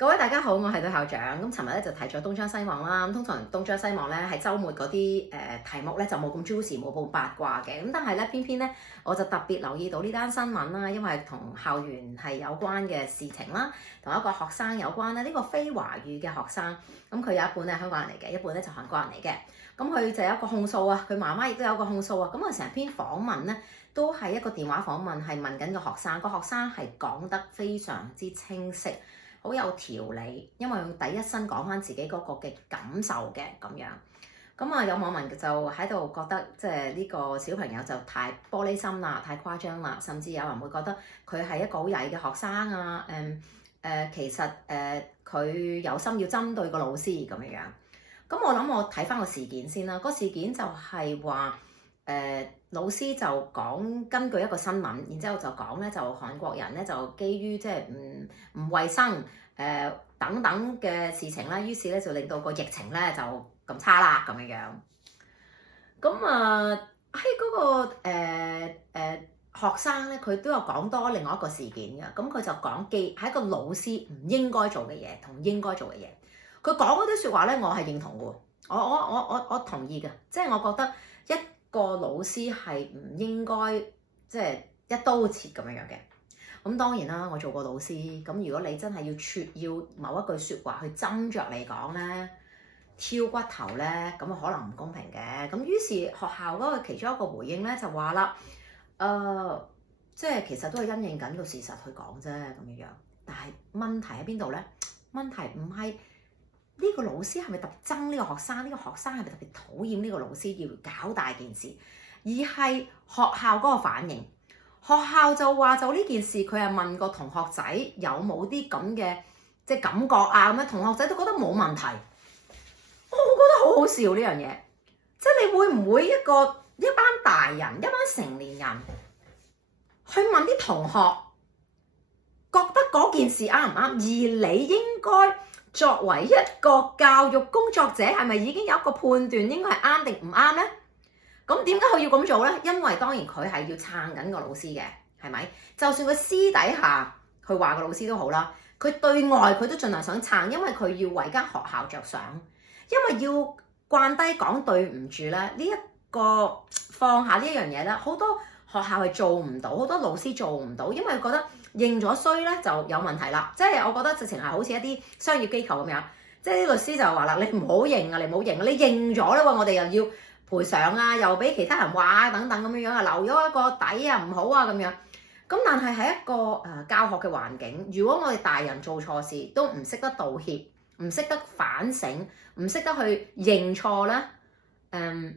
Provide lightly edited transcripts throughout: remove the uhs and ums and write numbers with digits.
各位大家好，我係對校長。咁尋日咧就睇咗東張西望啦。咁通常東張西望咧喺週末嗰啲題目咧就冇咁 juicy，冇咁八卦嘅。咁但係咧偏偏咧我就特別留意到呢單新聞啦，因為同校園係有關嘅事情啦，同一個學生有關啦。呢個非華語嘅學生，咁佢有一半咧係香港人嚟嘅，一半咧就韓國人嚟嘅。咁佢就有一個控訴啊，佢媽媽亦都有一個控訴啊。咁佢成篇訪問咧都係一個電話訪問，係問緊個學生，個學生係講得非常之清晰。好有條理，因為用第一身講翻自己嗰個嘅感受嘅咁樣。咁啊，有網民就喺度覺得，即係呢個小朋友就太玻璃心啦，太誇張啦，甚至有人會覺得佢係一個好曳嘅學生啊。其實佢有心要針對個老師咁樣。咁我諗我睇翻個事件先啦。個事件就係話老師就講根據一個新聞，然之後就講咧就韓國人咧就基於即係唔衛生等等嘅事情啦，於是咧就令到個疫情咧就咁差啦咁樣樣。咁喺嗰個學生咧，佢都有講多另外一個事件嘅。咁佢就講係一個老師唔應該做嘅嘢同應該做嘅嘢。佢講嗰啲説話咧，我係認同嘅。我同意嘅，即係我覺得一個老師係唔應該即係一刀切咁樣樣嘅。咁當然啦，我做過老師，咁如果你真係要某一句説話去斟酌嚟講咧，挑骨頭咧，咁可能唔公平嘅。咁於是學校嗰個其中一個回應咧就話啦，即係其實都係因應緊個事實去講啫咁樣樣。但係問題喺邊度咧？問題唔係呢個老師係咪特別憎呢個學生？呢個學生係咪特別討厭呢個老師要搞大件事？而係學校嗰個反應。學校就話就呢件事，佢係問個同學仔有冇啲咁嘅即係感覺啊咁樣，同學仔都覺得冇問題。我覺得好好笑呢樣嘢，即係你會唔會一班大人一班成年人去問啲同學覺得嗰件事啱唔啱？而你應該作為一個教育工作者，係咪已經有一個判斷應該係啱定唔啱呢？咁點解佢要咁做呢？因為當然佢係要撐緊個老師嘅，係咪？就算佢私底下去話個老師都好啦，佢對外佢都盡量想撐，因為佢要為間學校着想，因為要慣低講對唔住咧，呢一個放下呢一樣嘢咧，好多學校係做唔到，好多老師做唔到，因為覺得認咗衰咧就有問題啦。即係我覺得直情係好似一啲商業機構咁樣，即係啲律師就話啦，你唔好認啊，你唔好認啊，你認咗咧，我哋又要賠償啊，又俾其他人話啊，等等咁樣樣啊，留咗一個底啊，唔好啊咁樣。咁但係喺一個教學嘅環境，如果我哋大人做錯事都唔識得道歉，唔識得反省，唔識得去認錯咧，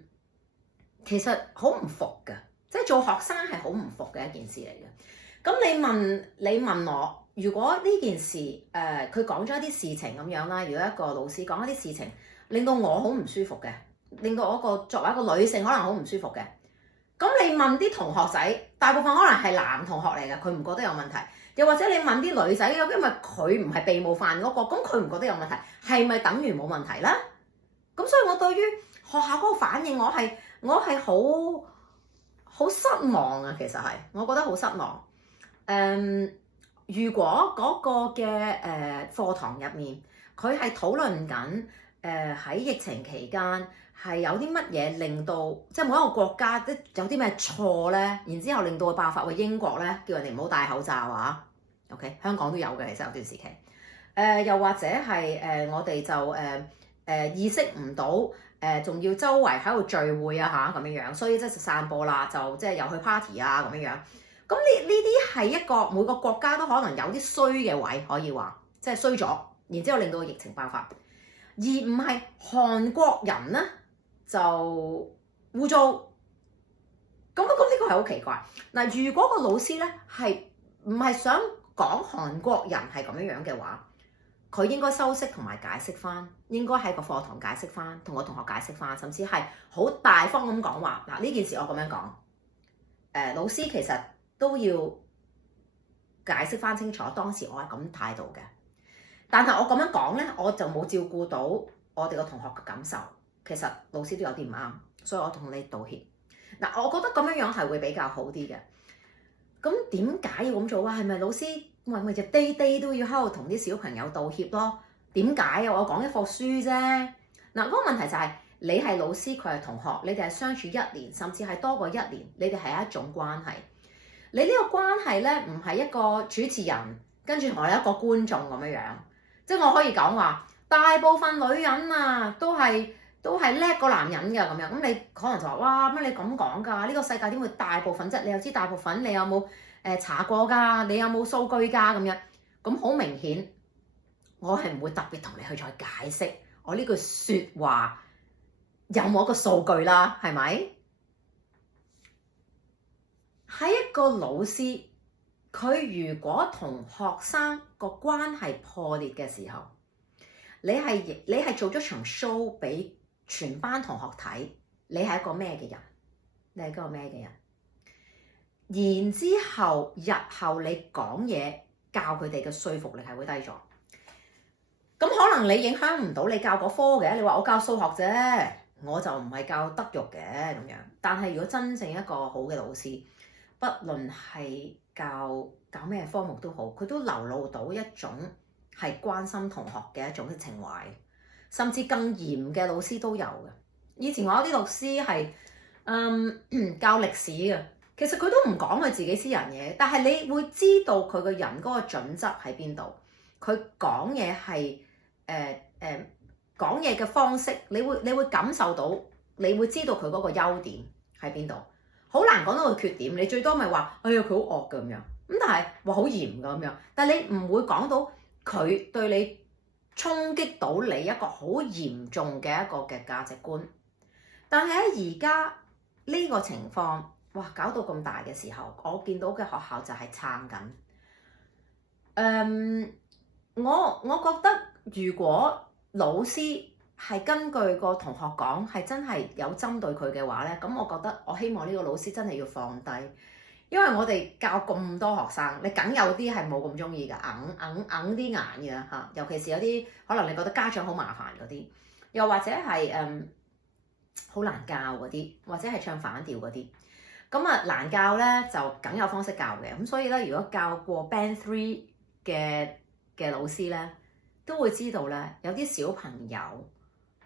其實好唔服㗎，即係做學生係好唔服嘅一件事嚟嘅。咁你問我，如果呢件事佢講咗一啲事情咁樣啦，如果一個老師講一啲事情令到我好唔舒服嘅，令到我作為一個女性可能好唔舒服嘅，咁你問啲同學仔，大部分可能係男同學嚟嘅，佢唔覺得有問題。又或者你問啲女仔，因為佢唔係被冒犯嗰個，咁佢唔覺得有問題，係咪等於冇問題咧？咁所以我對於學校嗰個反應，我係好失望啊！其實係，我覺得好失望。如果嗰個嘅課堂入面，佢係討論緊喺疫情期間係有啲乜嘢令到即係每一個國家都有啲咩錯咧，然之後令到佢爆發。英國咧叫人哋唔好戴口罩啊。OK， 香港都有嘅，其實有段時期。又或者係我哋就意識唔到仲要周圍喺度聚會啊嚇咁樣樣，所以即係散播啦，就即係又去 party 啊咁樣樣。咁呢啲係一個每個國家都可能有啲衰嘅位，可以話即係衰咗，然之後令到疫情爆發，而唔係韓國人咧就污糟。咁呢個係好奇怪。嗱，如果個老師咧係唔係想講韓國人係咁樣樣嘅話，佢應該修飾同埋解釋翻，應該喺個課堂解釋翻，同個同學解釋翻，甚至係好大方咁講話。嗱，呢件事我咁樣講，老師其實都要解釋翻清楚，當時我係咁態度嘅。但係我咁樣講咧，我就冇照顧到我哋個同學嘅感受。其實老師都有啲唔啱，所以我同你道歉。嗱，我覺得咁樣樣係會比較好啲嘅。咁點解要咁做啊？係咪老師咪就 day 都要喺度同啲小朋友道歉咯。點解啊？我講一課書啫。嗱，嗰個問題就係你係老師，佢係同學，你哋係相處1年，甚至係多過1年，你哋係一種關係。你呢個關係咧，唔係一個主持人跟住同我哋一個觀眾咁樣樣。即係我可以講話，大部分女人啊，都係叻過男人㗎咁樣。咁你可能就話：哇，乜你咁講㗎？呢個世界點會大部分啫？你又知大部分，你有冇查過㗎？你有冇數據㗎？咁樣咁好明顯，我係唔會特別同你去再解釋我呢句説話有冇一個數據啦，係咪？喺一個老師，佢如果同學生個關係破裂嘅時候，你係做咗場 show 俾全班同學睇，你係一個咩嘅人？你係一個咩嘅人？然之後，日後你講嘢教佢哋嘅說服力係會低咗。咁可能你影響唔到你教嗰科嘅，你話我教數學啫，我就唔係教德育嘅咁樣。但係如果真正一個好嘅老師，不論係教咩科目都好，佢都流露到一種係關心同學嘅一種情懷，甚至更嚴嘅老師都有嘅。以前我有啲老師係教歷史嘅，其實佢都唔講佢自己私人嘢，但係你會知道佢個人嗰個準則喺邊度，佢講嘢係講嘢嘅方式，你會感受到，你會知道佢嗰個優點喺邊度。好難講到個缺點，你最多咪話，哎呀佢好惡㗎咁樣，咁但係話好嚴㗎咁樣，但係你唔會講到佢對你衝擊到你一個好嚴重嘅一個嘅價值觀。但係喺而家呢個情況，哇搞到咁大嘅時候，我見到嘅學校就係撐緊。我覺得如果老師係根據個同學講，係真係有針對佢嘅話咧，咁我覺得我希望呢個老師真係要放低，因為我哋教咁多學生，你梗有啲係冇咁中意嘅，硬啲眼嘅嚇，尤其是有啲可能你覺得家長好麻煩嗰啲，又或者係好難教嗰啲，或者係唱反調嗰啲，咁啊難教咧就梗有方式教嘅，咁所以咧如果教過 Band 3嘅老師咧，都會知道咧有啲小朋友。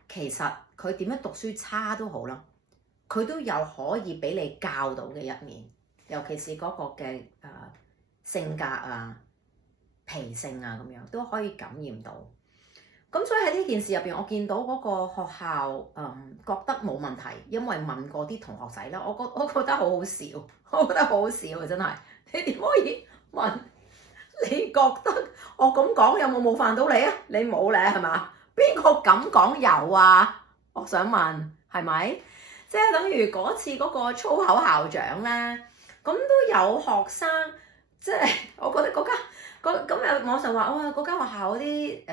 其實佢點樣讀書差都好啦，佢都有可以俾你教到嘅一面，尤其是嗰個嘅性格啊、脾性啊咁樣都可以感染到。咁所以喺呢件事入邊，我見到嗰個學校覺得冇問題，因為問過啲同學仔啦，我覺得好好笑，我覺得好好笑啊！真係，你點可以問？你覺得我咁講有冇冒犯到你啊？你冇咧係嘛？邊個咁講有啊？我想問係咪？即係等於嗰次嗰個粗口校長咧，咁都有學生，即係我覺得咁有網上話哇嗰間學校嗰啲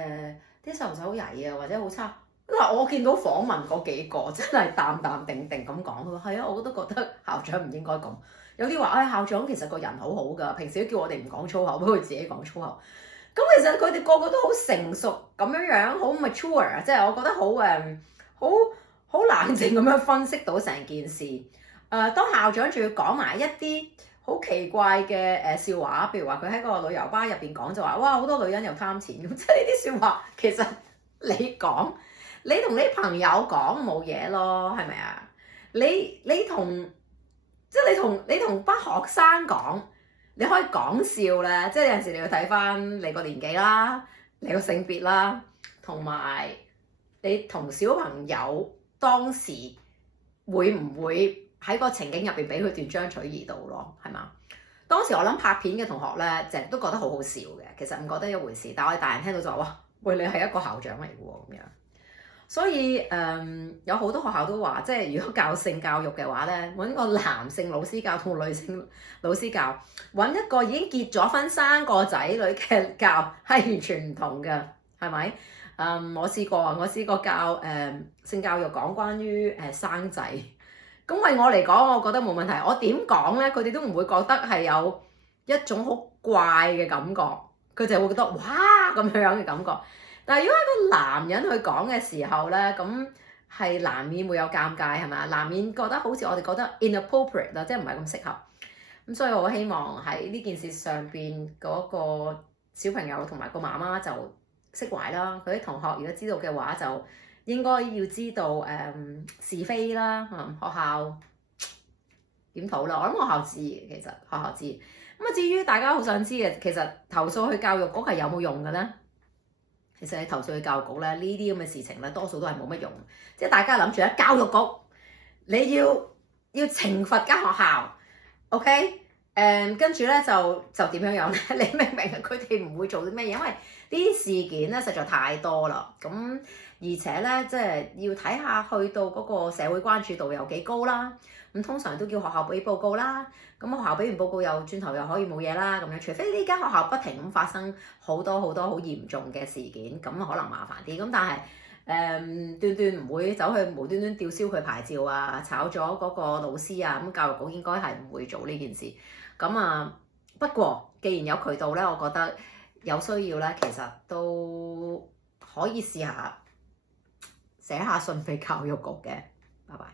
細路仔好曳啊，或者好差。嗱我見到訪問嗰幾個真係淡淡定定咁講，佢話係啊，我都覺得校長唔應該咁。有啲話校長其實個人好好㗎，平時都叫我哋唔講粗口，不過佢自己講粗口。咁其實佢哋個個都好成熟咁樣，好 mature 啊！即係我覺得好冷靜咁樣分析到成件事。當校長仲要講埋一啲好奇怪嘅笑話，譬如話佢喺個旅遊巴入邊講就話，哇好多女人又貪錢咁，即係呢啲笑話其實你講，你同你朋友講冇嘢咯，係咪啊？你同班學生講。你可以講笑咧，即係有陣時你要睇翻你個年紀啦，你個性別啦，同埋你同小朋友當時會唔會喺個情景入邊俾佢斷章取義到咯，係嘛？當時我諗拍片嘅同學咧，成日都覺得好好笑嘅，其實唔覺得一回事，但係我哋大人聽到就話：哇，喂，你係一個校長嚟嘅喎咁樣。所以有好多學校都話，即係如果教性教育嘅話咧，揾個男性老師教同女性老師教，揾一個已經結咗婚生個仔女嘅教係完全唔同嘅，係咪？我試過教性教育講關於生仔，咁為我嚟講，我覺得冇問題。我點講咧，佢哋都唔會覺得係有一種好怪嘅感覺，佢就會覺得哇咁樣嘅感覺。但係如果一個男人去講嘅時候咧，咁係難免會有尷尬係咪？難免覺得好似我哋覺得 inappropriate 啦，即係唔係咁適合。咁所以我希望喺呢件事上邊嗰個小朋友同埋個媽媽就釋懷啦。佢啲同學如果知道嘅話，就應該要知道是非啦。學校檢討啦，我諗學校知嘅，其實學校知。咁啊，至於大家好想知嘅，其實投訴去教育局係有冇用嘅咧？其實你投訴去教育局咧，呢啲咁嘅事情咧，多數都係冇乜用。即係大家諗住喺教育局，你要懲罰間學校 ，OK？跟住咧就點樣樣咧？你明唔明啊？佢哋唔會做啲咩嘢，因為呢啲事件咧實在太多啦。咁而且咧，即係要睇下去到嗰個社會關注度有幾高啦。咁通常都叫學校俾報告啦。咁學校俾完報告又轉頭又可以冇嘢啦。咁樣除非呢間學校不停咁發生好多好嚴重嘅事件，咁可能麻煩啲。咁但係斷斷唔會走去無端端吊銷佢牌照啊，炒咗嗰個老師啊。咁教育局應該係唔會做呢件事。咁啊，不過既然有渠道咧，我覺得有需要咧，其實都可以試下寫下信俾教育局嘅。拜拜。